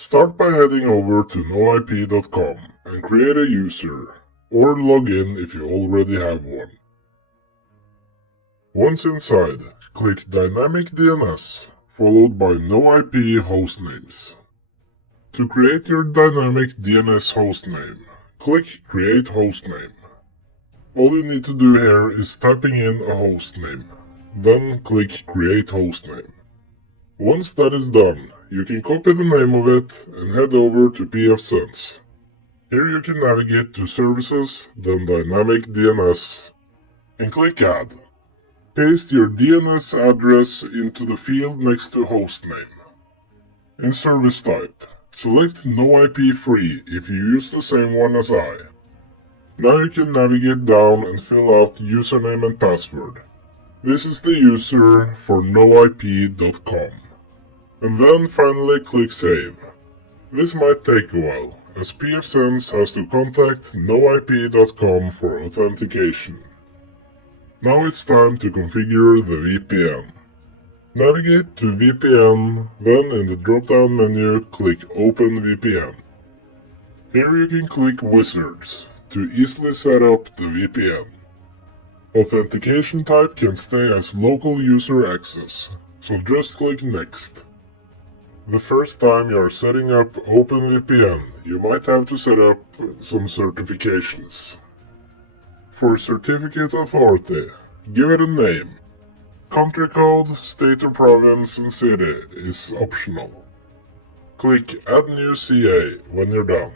Start by heading over to noip.com and create a user, or log in if you already have one. Once inside, click Dynamic DNS, followed by NoIP hostnames. To create your Dynamic DNS hostname, click Create Hostname. All you need to do here is typing in a hostname, then click Create Hostname. Once that is done, you can copy the name of it and head over to pfSense. Here you can navigate to Services, then Dynamic DNS, and click Add. Paste your DNS address into the field next to hostname. In service type, select NoIP free if you use the same one as I. Now you can navigate down and fill out username and password. This is the user for noip.com. And then finally click Save. This might take a while, as pfSense has to contact noip.com for authentication. Now it's time to configure the VPN. Navigate to VPN, then in the drop-down menu click OpenVPN. Here you can click Wizards to easily set up the VPN. Authentication type can stay as local user access, so just click Next. The first time you are setting up OpenVPN, you might have to set up some certifications. For Certificate Authority, give it a name. Country code, state or province and city is optional. Click Add New CA when you're done.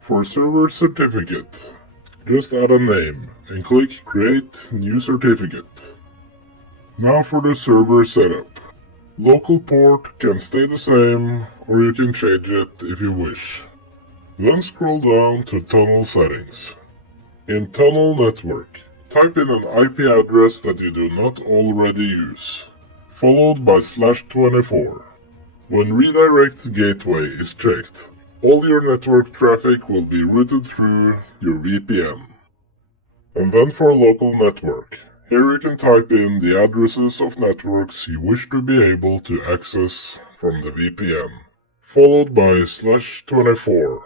For Server Certificate, just add a name and click Create New Certificate. Now for the server setup. Local port can stay the same, or you can change it if you wish. Then scroll down to Tunnel Settings. In Tunnel Network, type in an IP address that you do not already use, followed by /24. When Redirect Gateway is checked, all your network traffic will be routed through your VPN. And then for local network, here you can type in the addresses of networks you wish to be able to access from the VPN, followed by /24.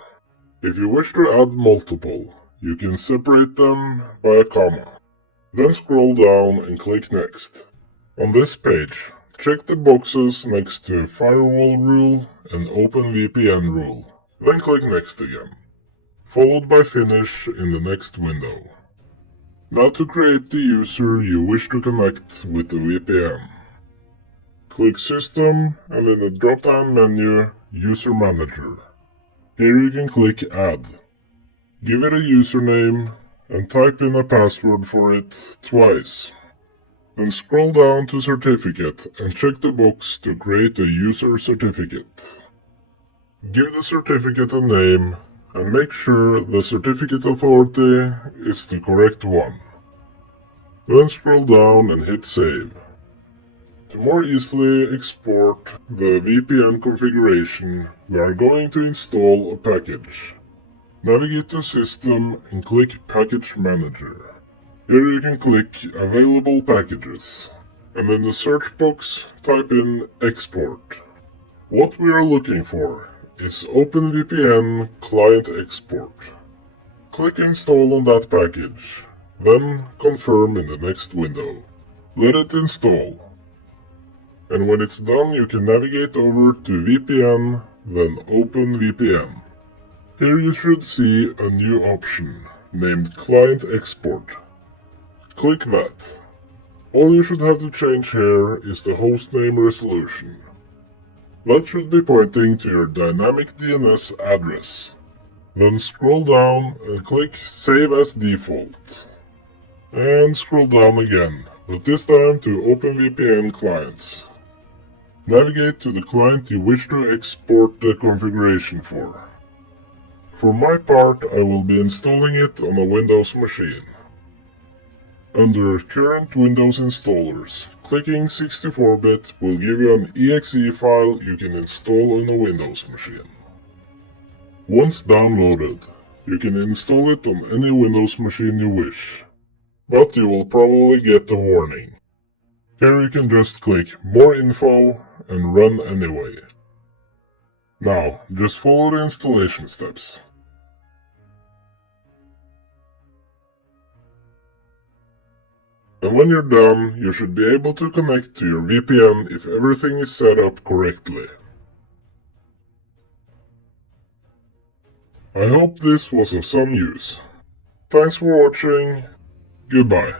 If you wish to add multiple, you can separate them by a comma. Then scroll down and click Next. On this page, check the boxes next to Firewall Rule and OpenVPN Rule. Then click Next again, followed by Finish in the next window. Now to create the user you wish to connect with the VPN. Click System and in the drop-down menu, User Manager. Here you can click Add. Give it a username and type in a password for it twice. Then scroll down to Certificate and check the box to create a user certificate. Give the certificate a name and make sure the Certificate Authority is the correct one. Then scroll down and hit Save. To more easily export the VPN configuration, we are going to install a package. Navigate to System and click Package Manager. Here you can click Available Packages, and in the search box type in Export. What we are looking for is OpenVPN Client Export. Click Install on that package, then Confirm in the next window. Let it install. And when it's done, you can navigate over to VPN, then OpenVPN. Here you should see a new option, named Client Export. Click that. All you should have to change here is the hostname resolution. That should be pointing to your Dynamic DNS address. Then scroll down and click Save as Default. And scroll down again, but this time to OpenVPN Clients. Navigate to the client you wish to export the configuration for. For my part, I will be installing it on a Windows machine. Under Current Windows Installers, clicking 64-bit will give you an exe file you can install on a Windows machine. Once downloaded, you can install it on any Windows machine you wish, but you will probably get a warning. Here you can just click More Info and Run anyway. Now, just follow the installation steps. And when you're done, you should be able to connect to your VPN if everything is set up correctly. I hope this was of some use. Thanks for watching. Goodbye.